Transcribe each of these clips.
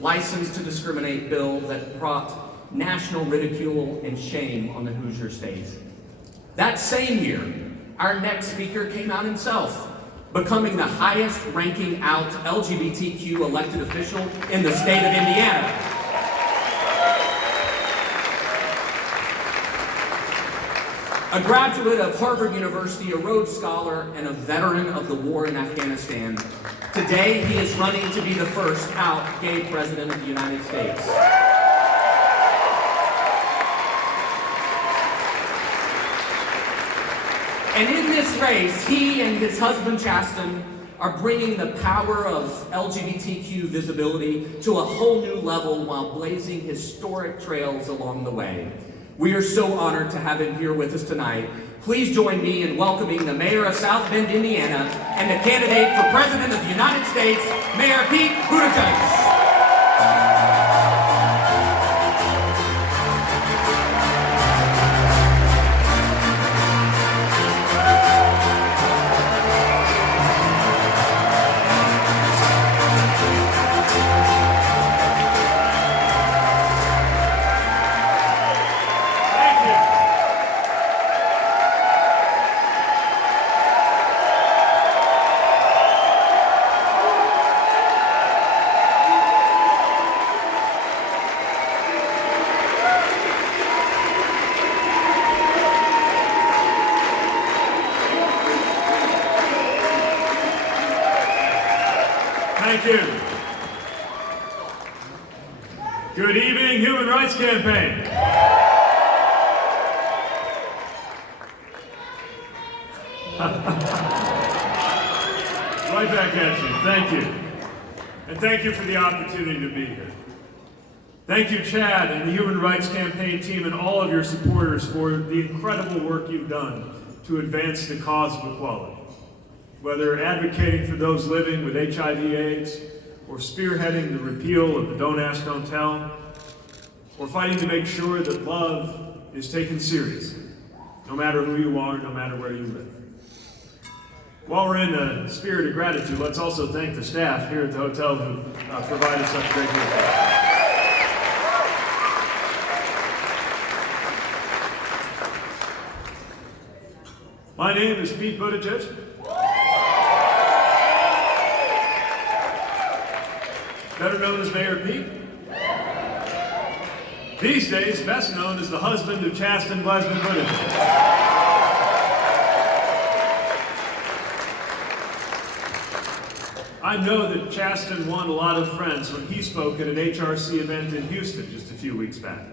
license to discriminate bill that brought national ridicule and shame on the Hoosier state. That same year, our next speaker came out himself, becoming the highest ranking out LGBTQ elected official in the state of Indiana. A graduate of Harvard University, a Rhodes Scholar, and a veteran of the war in Afghanistan, today he is running to be the first out gay president of the United States. And in this race, he and his husband Chasten are bringing the power of LGBTQ visibility to a whole new level while blazing historic trails along the way. We are so honored to have him here with us tonight. Please join me in welcoming the mayor of South Bend, Indiana, and the candidate for president of the United States, Mayor Pete Buttigieg. Thank you. Good evening, Human Rights Campaign. Right back at you. Thank you. And thank you for the opportunity to be here. Thank you, Chad, and the Human Rights Campaign team and all of your supporters for the incredible work you've done to advance the cause of equality. Whether advocating for those living with HIV/AIDS, or spearheading the repeal of the Don't Ask, Don't Tell, or fighting to make sure that love is taken seriously, no matter who you are, no matter where you live. While we're in a spirit of gratitude, let's also thank the staff here at the hotel who provided such great work. My name is Pete Buttigieg. Better known as Mayor Pete. These days, best known as the husband of Chasten Buttigieg. I know that Chasten won a lot of friends when he spoke at an HRC event in Houston just a few weeks back.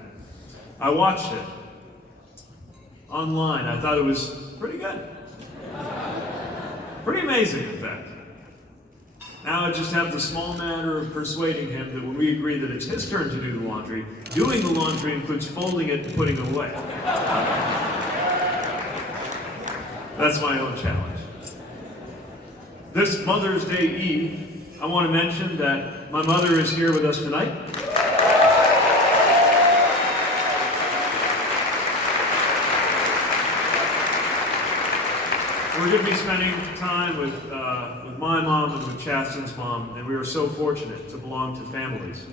I watched it online. I thought it was pretty good. Pretty amazing, in fact. Now I just have the small matter of persuading him that when we agree that it's his turn to do the laundry, doing the laundry includes folding it and putting it away. That's my own challenge. This Mother's Day Eve, I want to mention that my mother is here with us tonight. We're going to be spending time with my mom and with Chasten's mom, and we are so fortunate to belong to families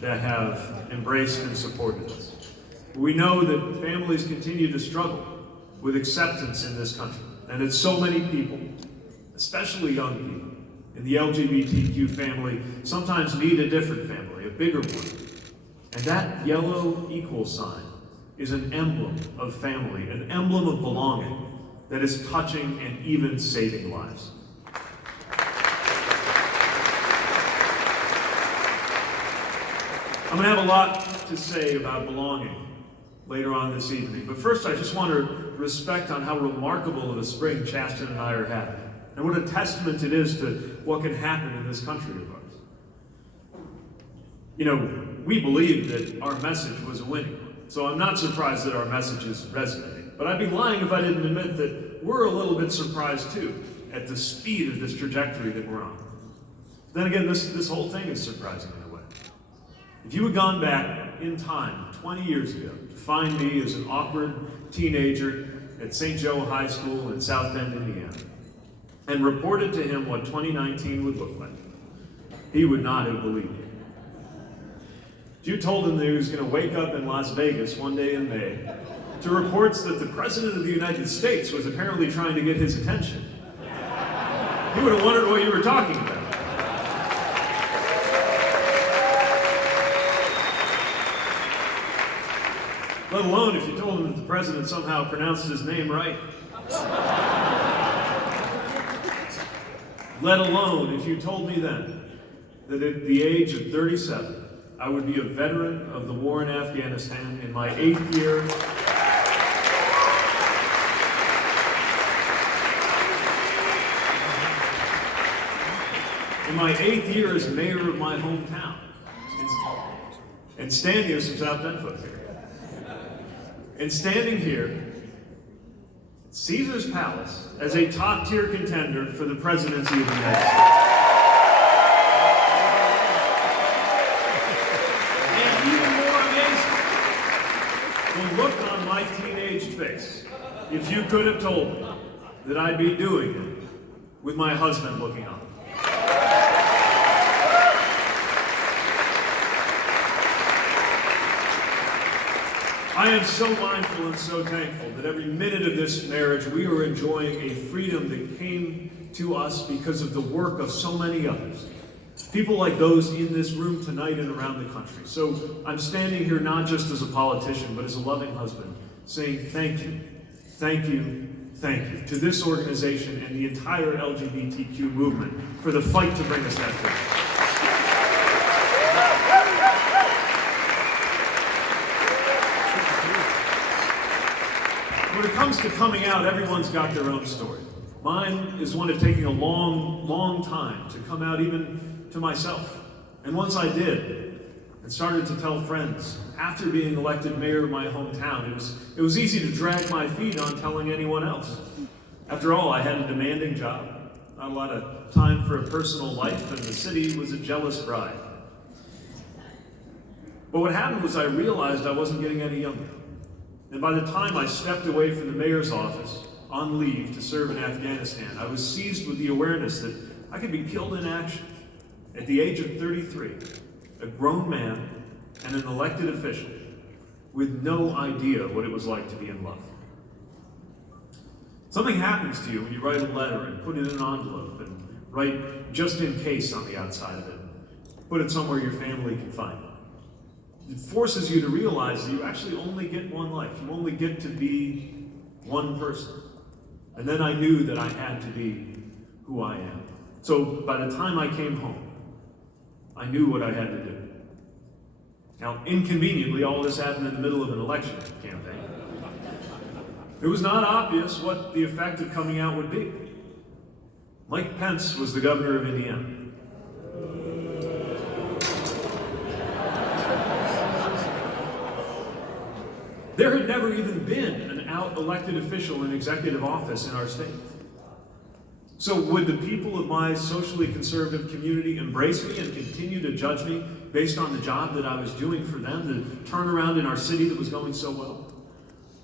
that have embraced and supported us. We know that families continue to struggle with acceptance in this country, and that so many people, especially young people, in the LGBTQ family sometimes need a different family, a bigger one. And that yellow equal sign is an emblem of family, an emblem of belonging, that is touching and even saving lives. I'm going to have a lot to say about belonging later on this evening, but first I just want to reflect on how remarkable of a spring Chasten and I are having, and what a testament it is to what can happen in this country of ours. You know, we believe that our message was a winning one, so I'm not surprised that our message is resonating. But I'd be lying if I didn't admit that we're a little bit surprised too at the speed of this trajectory that we're on. Then again, this whole thing is surprising in a way. If you had gone back in time 20 years ago to find me as an awkward teenager at St. Joe High School in South Bend, Indiana, and reported to him what 2019 would look like, he would not have believed it. If you told him that he was going to wake up in Las Vegas one day in May to reports that the President of the United States was apparently trying to get his attention, he would have wondered what you were talking about. Let alone if you told him that the President somehow pronounced his name right. Let alone if you told me then that at the age of 37, I would be a veteran of the war in Afghanistan in my 8th year. In my 8th year as mayor of my hometown. And standing here, some South Bend folks here. And standing here, Caesar's Palace, as a top-tier contender for the presidency of the United States. And even more amazing, the look on my teenage face, if you could have told me that I'd be doing it with my husband looking on. I am so mindful and so thankful that every minute of this marriage we are enjoying a freedom that came to us because of the work of so many others. People like those in this room tonight and around the country. So I'm standing here not just as a politician, but as a loving husband, saying thank you, thank you, thank you to this organization and the entire LGBTQ movement for the fight to bring us that freedom. When it comes to coming out, everyone's got their own story. Mine is one of taking a long, long time to come out even to myself. And once I did, and started to tell friends, after being elected mayor of my hometown, it was easy to drag my feet on telling anyone else. After all, I had a demanding job, not a lot of time for a personal life, and the city was a jealous bride. But what happened was I realized I wasn't getting any younger. And by the time I stepped away from the mayor's office on leave to serve in Afghanistan, I was seized with the awareness that I could be killed in action at the age of 33, a grown man and an elected official with no idea what it was like to be in love. Something happens to you when you write a letter and put it in an envelope and write "just in case" on the outside of it. Put it somewhere your family can find it. It forces you to realize that you actually only get one life. You only get to be one person. And then I knew that I had to be who I am. So by the time I came home, I knew what I had to do. Now, inconveniently, all this happened in the middle of an election campaign. It was not obvious what the effect of coming out would be. Mike Pence was the governor of Indiana. There had never even been an out elected official in executive office in our state. So would the people of my socially conservative community embrace me and continue to judge me based on the job that I was doing for them, the turnaround in our city that was going so well?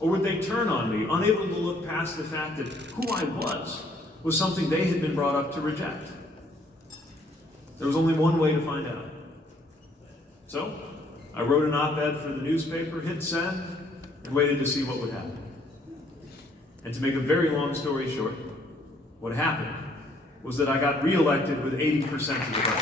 Or would they turn on me, unable to look past the fact that who I was something they had been brought up to reject? There was only one way to find out. So I wrote an op-ed for the newspaper, hit send, and waited to see what would happen. And to make a very long story short, what happened was that I got reelected with 80% of the vote.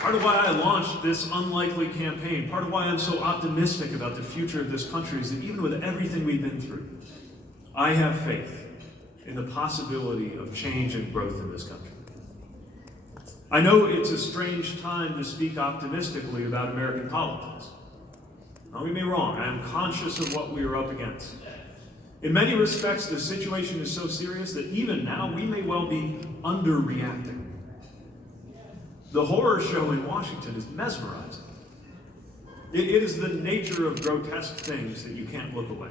Part of why I launched this unlikely campaign, part of why I'm so optimistic about the future of this country is that even with everything we've been through, I have faith in the possibility of change and growth in this country. I know it's a strange time to speak optimistically about American politics. Don't get me wrong, I am conscious of what we are up against. In many respects, the situation is so serious that even now we may well be underreacting. The horror show in Washington is mesmerizing. It is the nature of grotesque things that you can't look away.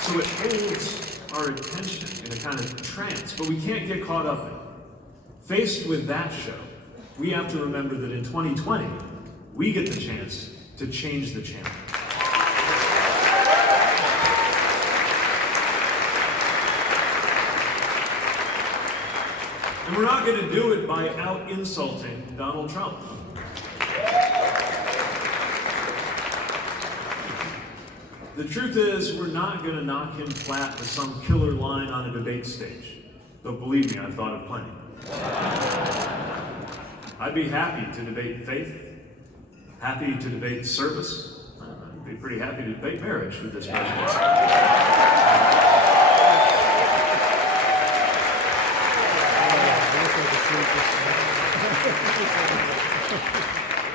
So it holds our attention in a kind of trance, but we can't get caught up in it. Faced with that show, we have to remember that in 2020, we get the chance to change the channel. And we're not going to do it by out-insulting Donald Trump. The truth is, we're not going to knock him flat with some killer line on a debate stage. Though believe me, I've thought of plenty. I'd be happy to debate faith, happy to debate service. I'd be pretty happy to debate marriage with this president.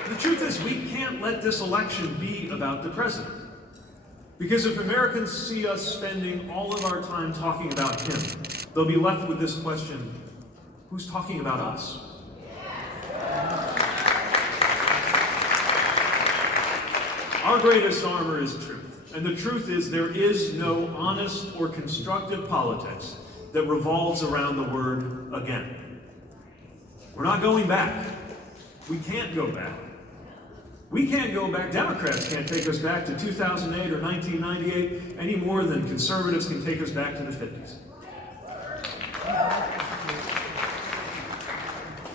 The truth is, we can't let this election be about the president. Because if Americans see us spending all of our time talking about him, they'll be left with this question: who's talking about us? Our greatest armor is truth. And the truth is, there is no honest or constructive politics that revolves around the word again. We're not going back. We can't go back. We can't go back. Democrats can't take us back to 2008 or 1998 any more than conservatives can take us back to the 50s.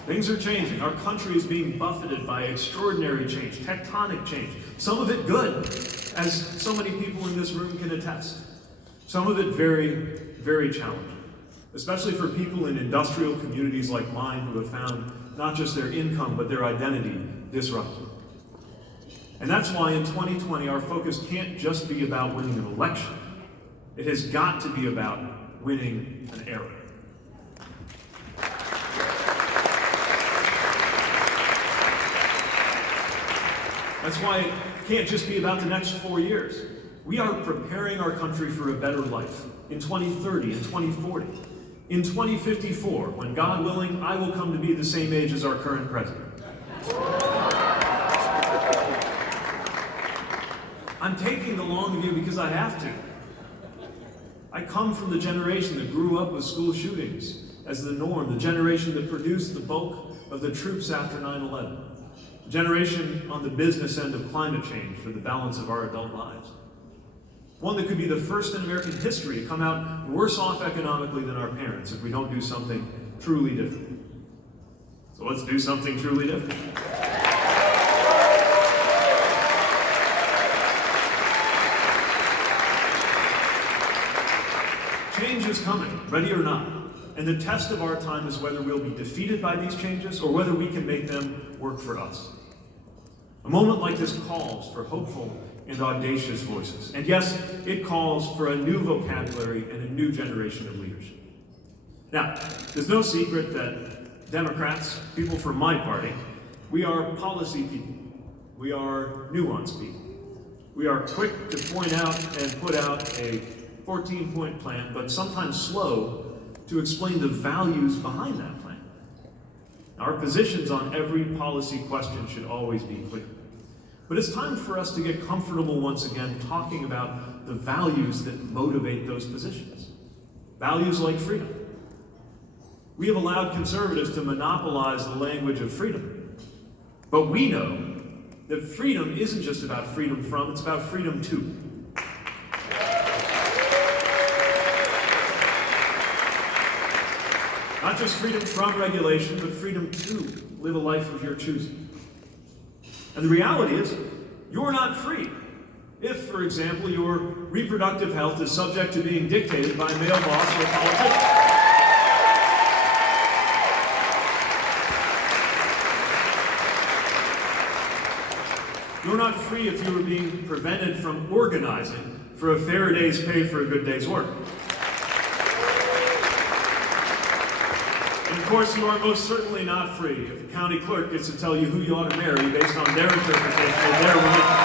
Things are changing. Our country is being buffeted by extraordinary change, tectonic change. Some of it good, as so many people in this room can attest. Some of it very, very challenging, especially for people in industrial communities like mine who have found not just their income, but their identity disrupted. And that's why in 2020, our focus can't just be about winning an election. It has got to be about winning an era. That's why it can't just be about the next 4 years. We are preparing our country for a better life in 2030, in 2040, in 2054, when, God willing, I will come to be the same age as our current president. I'm taking the long view because I have to. I come from the generation that grew up with school shootings as the norm, the generation that produced the bulk of the troops after 9/11, the generation on the business end of climate change for the balance of our adult lives. One that could be the first in American history to come out worse off economically than our parents if we don't do something truly different. So let's do something truly different. Change is coming, ready or not. And the test of our time is whether we'll be defeated by these changes or whether we can make them work for us. A moment like this calls for hopeful and audacious voices. And yes, it calls for a new vocabulary and a new generation of leadership. Now, there's no secret that Democrats, people from my party, we are policy people. We are nuanced people. We are quick to point out and put out a 14-point plan, but sometimes slow to explain the values behind that plan. Our positions on every policy question should always be clear. But it's time for us to get comfortable once again talking about the values that motivate those positions. Values like freedom. We have allowed conservatives to monopolize the language of freedom. But we know that freedom isn't just about freedom from, it's about freedom to. Not just freedom from regulation, but freedom to live a life of your choosing. And the reality is, you're not free if, for example, your reproductive health is subject to being dictated by a male boss or a politician. You're not free if you are being prevented from organizing for a fair day's pay for a good day's work. And of course, you are most certainly not free if the county clerk gets to tell you who you ought to marry based on their interpretation of their religion.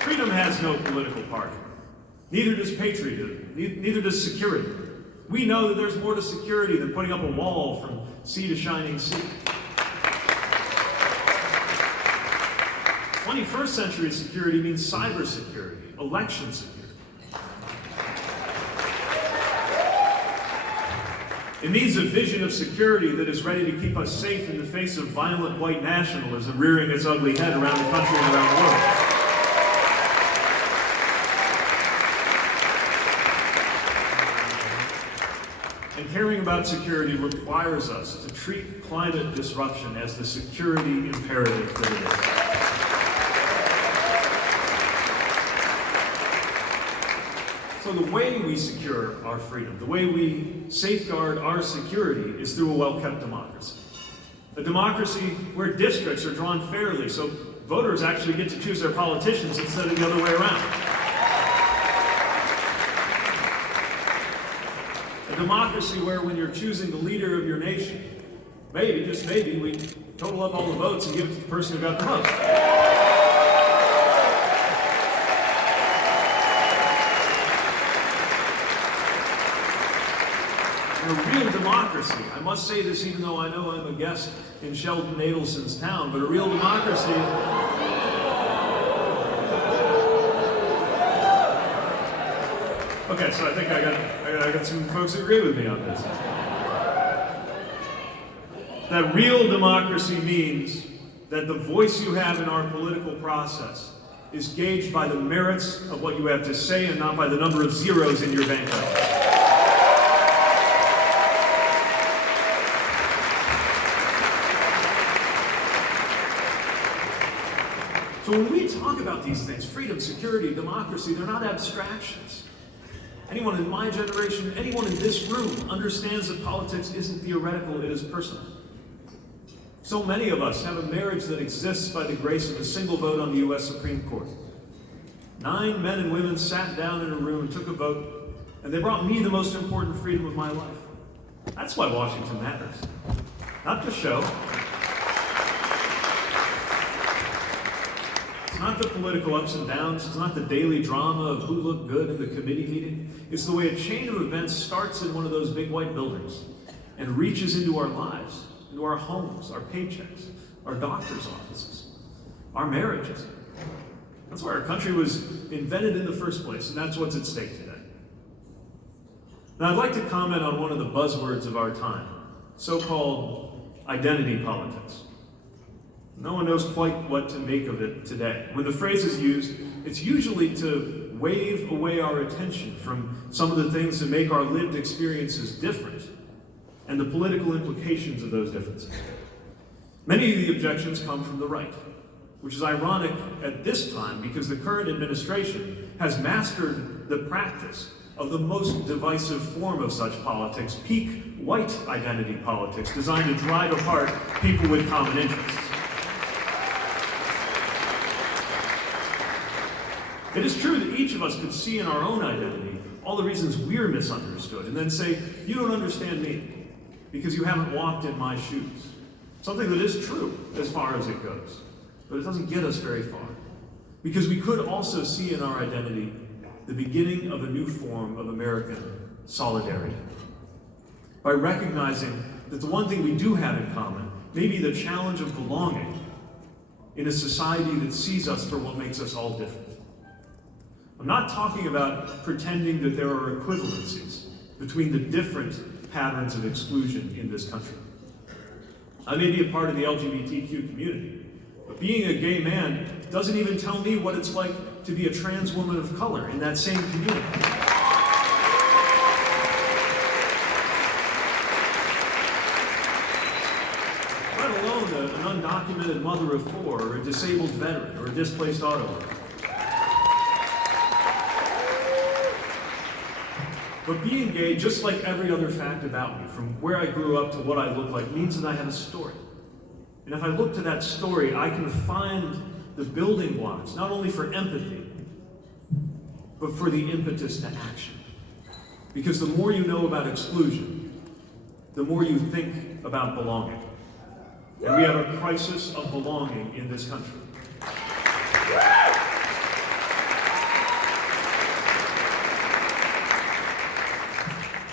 Freedom has no political party. Neither does patriotism. Neither does security. We know that there's more to security than putting up a wall from sea to shining sea. 21st century security means cybersecurity, election security. It means a vision of security that is ready to keep us safe in the face of violent white nationalism rearing its ugly head around the country and around the world. And caring about security requires us to treat climate disruption as the security imperative that it is. So the way we secure our freedom, the way we safeguard our security is through a well-kept democracy. A democracy where districts are drawn fairly, so voters actually get to choose their politicians instead of the other way around. A democracy where when you're choosing the leader of your nation, maybe, just maybe, we total up all the votes and give it to the person who got the most. A real democracy, I must say this even though I know I'm a guest in Sheldon Adelson's town, but a real democracy. Okay, so I think I got some folks who agree with me on this. That real democracy means that the voice you have in our political process is gauged by the merits of what you have to say and not by the number of zeros in your bank balance. So when we talk about these things, freedom, security, democracy, they're not abstractions. Anyone in my generation, anyone in this room understands that politics isn't theoretical, it is personal. So many of us have a marriage that exists by the grace of a single vote on the U.S. Supreme Court. 9 men and women sat down in a room and took a vote, and they brought me the most important freedom of my life. That's why Washington matters. Not the show. It's not the political ups and downs. It's not the daily drama of who looked good in the committee meeting. It's the way a chain of events starts in one of those big white buildings and reaches into our lives, into our homes, our paychecks, our doctor's offices, our marriages. That's why our country was invented in the first place, and that's what's at stake today. Now, I'd like to comment on one of the buzzwords of our time, so-called identity politics. No one knows quite what to make of it today. When the phrase is used, it's usually to wave away our attention from some of the things that make our lived experiences different and the political implications of those differences. Many of the objections come from the right, which is ironic at this time because the current administration has mastered the practice of the most divisive form of such politics, peak white identity politics, designed to drive apart people with common interests. It is true that each of us could see in our own identity all the reasons we're misunderstood and then say, you don't understand me because you haven't walked in my shoes. Something that is true as far as it goes, but it doesn't get us very far. Because we could also see in our identity the beginning of a new form of American solidarity. By recognizing that the one thing we do have in common may be the challenge of belonging in a society that sees us for what makes us all different. I'm not talking about pretending that there are equivalencies between the different patterns of exclusion in this country. I may be a part of the LGBTQ community, but being a gay man doesn't even tell me what it's like to be a trans woman of color in that same community. Let alone an undocumented mother of 4, or a disabled veteran, or a displaced auto worker. But being gay, just like every other fact about me, from where I grew up to what I look like, means that I have a story. And if I look to that story, I can find the building blocks, not only for empathy, but for the impetus to action. Because the more you know about exclusion, the more you think about belonging. And we have a crisis of belonging in this country.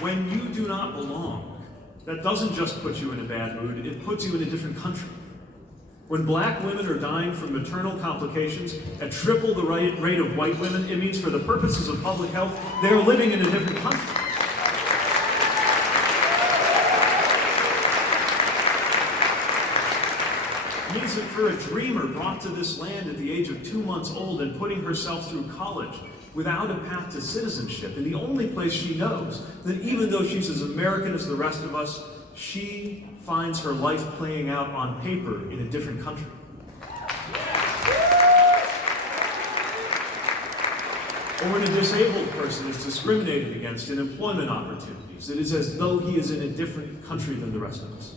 When you do not belong, that doesn't just put you in a bad mood, it puts you in a different country. When black women are dying from maternal complications at triple the rate of white women, it means for the purposes of public health, they are living in a different country. It means that for a dreamer brought to this land at the age of 2 months old and putting herself through college without a path to citizenship, in the only place she knows, that even though she's as American as the rest of us, she finds her life playing out on paper in a different country. Or when a disabled person is discriminated against in employment opportunities, it is as though he is in a different country than the rest of us.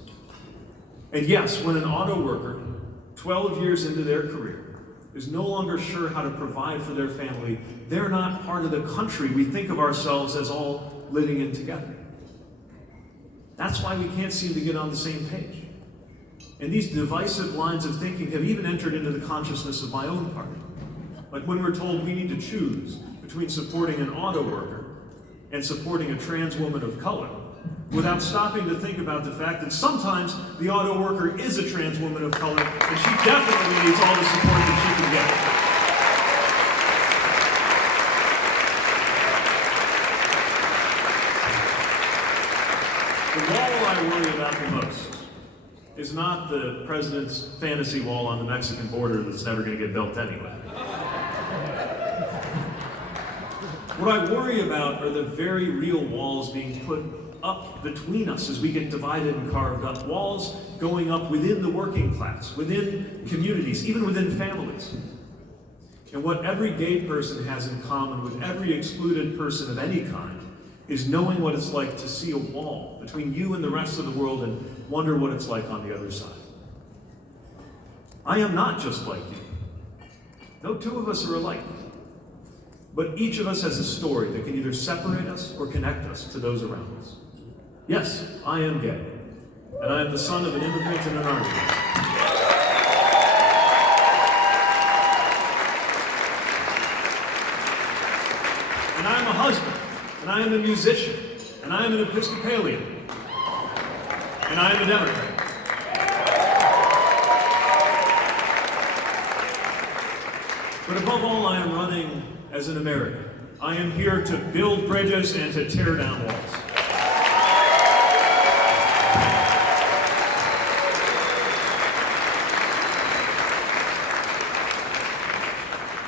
And yes, when an auto worker, 12 years into their career, is no longer sure how to provide for their family, they're not part of the country we think of ourselves as all living in together. That's why we can't seem to get on the same page. And these divisive lines of thinking have even entered into the consciousness of my own party. Like when we're told we need to choose between supporting an auto worker and supporting a trans woman of color, without stopping to think about the fact that sometimes the auto worker is a trans woman of color, and she definitely needs all the support that she can get. The wall I worry about the most is not the president's fantasy wall on the Mexican border that's never going to get built anyway. What I worry about are the very real walls being put up between us as we get divided and carved up. Walls going up within the working class, within communities, even within families. And what every gay person has in common with every excluded person of any kind is knowing what it's like to see a wall between you and the rest of the world and wonder what it's like on the other side. I am not just like you. No two of us are alike. But each of us has a story that can either separate us or connect us to those around us. Yes, I am gay, and I am the son of an immigrant and an army man. And I am a husband, and I am a musician, and I am an Episcopalian, and I am a Democrat. But above all, I am running as an American. I am here to build bridges and to tear down walls.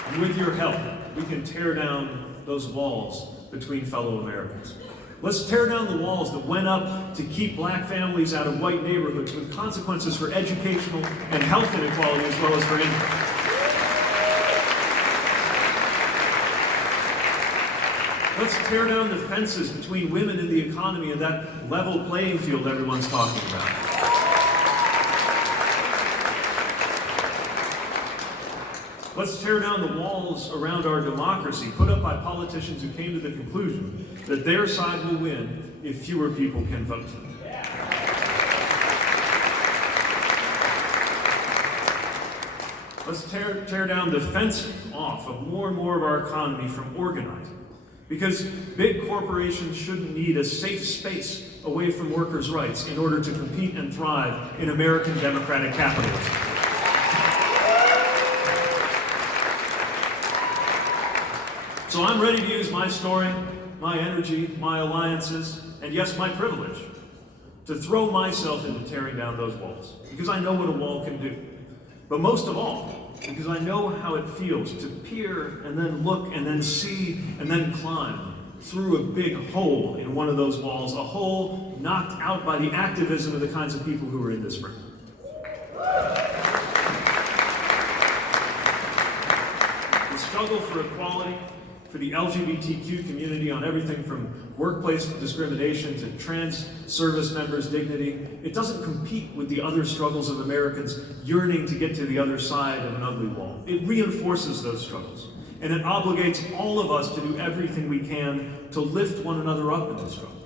And with your help, we can tear down those walls between fellow Americans. Let's tear down the walls that went up to keep black families out of white neighborhoods with consequences for educational and health inequality as well as for income. Let's tear down the fences between women and the economy and that level playing field everyone's talking about. Let's tear down the walls around our democracy, put up by politicians who came to the conclusion that their side will win if fewer people can vote. Let's tear down the fencing off of more and more of our economy from organizing. Because big corporations shouldn't need a safe space away from workers' rights in order to compete and thrive in American democratic capitalism. So I'm ready to use my story, my energy, my alliances, and yes, my privilege, to throw myself into tearing down those walls. Because I know what a wall can do. But most of all, because I know how it feels to peer and then look and then see and then climb through a big hole in one of those walls, a hole knocked out by the activism of the kinds of people who are in this room. The struggle for equality, for the LGBTQ community on everything from workplace discrimination to trans service members' dignity, it doesn't compete with the other struggles of Americans yearning to get to the other side of an ugly wall. It reinforces those struggles. And it obligates all of us to do everything we can to lift one another up in the struggle.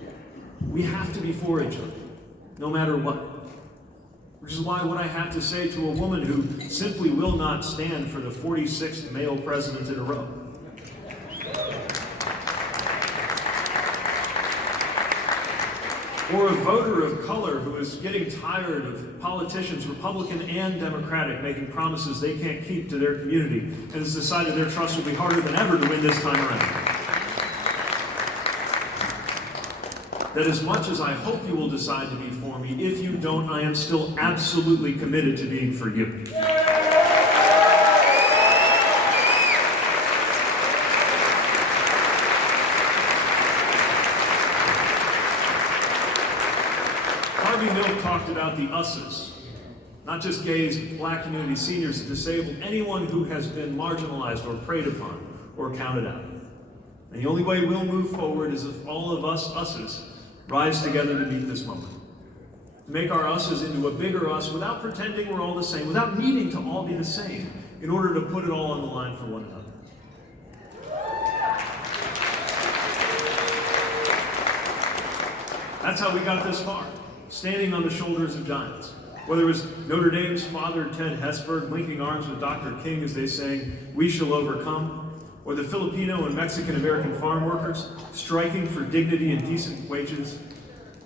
We have to be for each other, no matter what. Which is why what I have to say to a woman who simply will not stand for the 46th male president in a row. Or a voter of color who is getting tired of politicians, Republican and Democratic, making promises they can't keep to their community and has decided their trust will be harder than ever to win this time around. that as much as I hope you will decide to be for me, if you don't, I am still absolutely committed to being for you. Harvey Milk talked about the us's, not just gays, black community, seniors, disabled, anyone who has been marginalized or preyed upon or counted out. And the only way we'll move forward is if all of us us's rise together to meet this moment. To make our us's into a bigger us without pretending we're all the same, without needing to all be the same, in order to put it all on the line for one another. That's how we got this far, standing on the shoulders of giants. Whether it was Notre Dame's Father Ted Hesburgh linking arms with Dr. King as they sang, "We shall overcome," or the Filipino and Mexican-American farm workers striking for dignity and decent wages,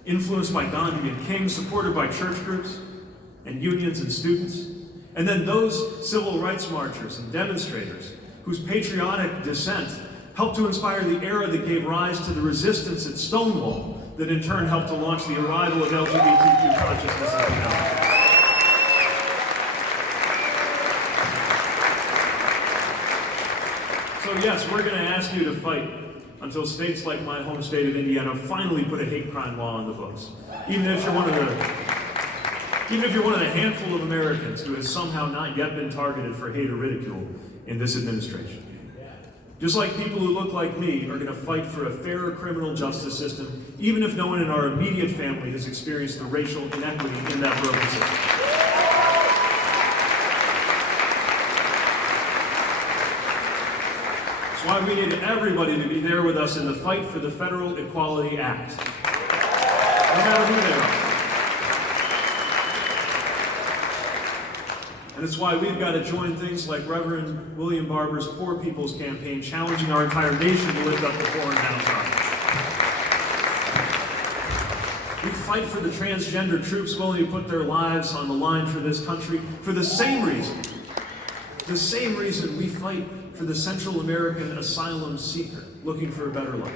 influenced by Gandhi and King, supported by church groups and unions and students, and then those civil rights marchers and demonstrators whose patriotic dissent helped to inspire the era that gave rise to the resistance at Stonewall, that in turn helped to launch the arrival of LGBTQ consciousness in America. So yes, we're going to ask you to fight until states like my home state of Indiana finally put a hate crime law on the books. Even if you're one of the handful of Americans who has somehow not yet been targeted for hate or ridicule in this administration. Just like people who look like me are going to fight for a fairer criminal justice system, even if no one in our immediate family has experienced the racial inequity in that broken system. That's why we need everybody to be there with us in the fight for the Federal Equality Act, no matter who they are. And it's why we've got to join things like Reverend William Barber's Poor People's Campaign, challenging our entire nation to lift up the poor and downtrodden. We fight for the transgender troops willing to put their lives on the line for this country for the same reason we fight for the Central American asylum seeker looking for a better life.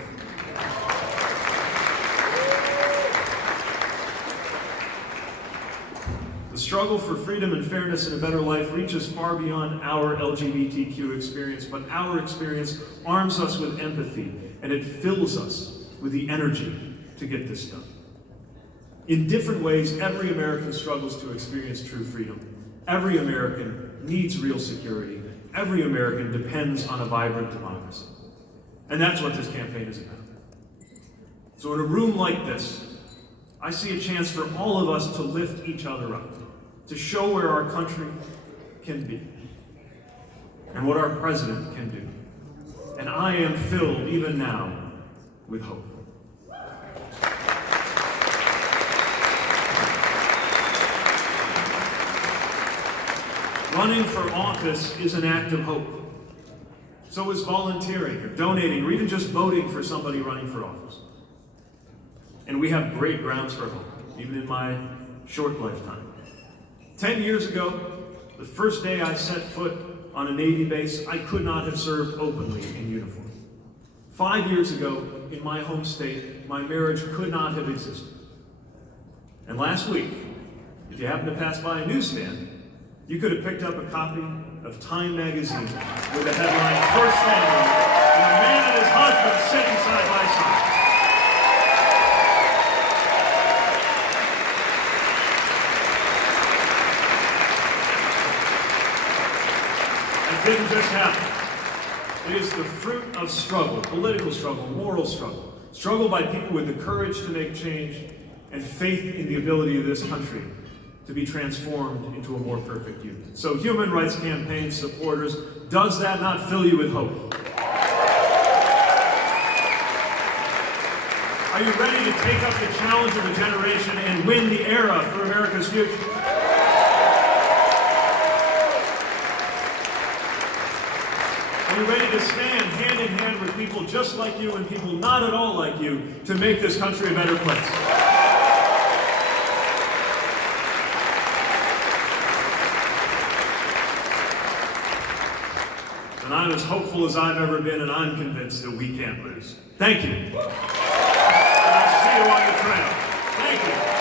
The struggle for freedom and fairness and a better life reaches far beyond our LGBTQ experience, but our experience arms us with empathy, and it fills us with the energy to get this done. In different ways, every American struggles to experience true freedom. Every American needs real security. Every American depends on a vibrant democracy. And that's what this campaign is about. So in a room like this, I see a chance for all of us to lift each other up, to show where our country can be, and what our president can do. And I am filled, even now, with hope. Running for office is an act of hope. So is volunteering, or donating, or even just voting for somebody running for office. And we have great grounds for hope, even in my short lifetime. 10 years ago, the first day I set foot on a Navy base, I could not have served openly in uniform. 5 years ago, in my home state, my marriage could not have existed. And last week, if you happened to pass by a newsstand, you could have picked up a copy of Time magazine with the headline, "First Family," and a man and his husband sitting side by side. It didn't just happen. It is the fruit of struggle, political struggle, moral struggle. Struggle by people with the courage to make change and faith in the ability of this country to be transformed into a more perfect union. So Human Rights Campaign supporters, does that not fill you with hope? Are you ready to take up the challenge of a generation and win the era for America's future? Are you ready to stand hand in hand with people just like you and people not at all like you to make this country a better place? And I'm as hopeful as I've ever been, and I'm convinced that we can't lose. Thank you. see you on the trail. Thank you.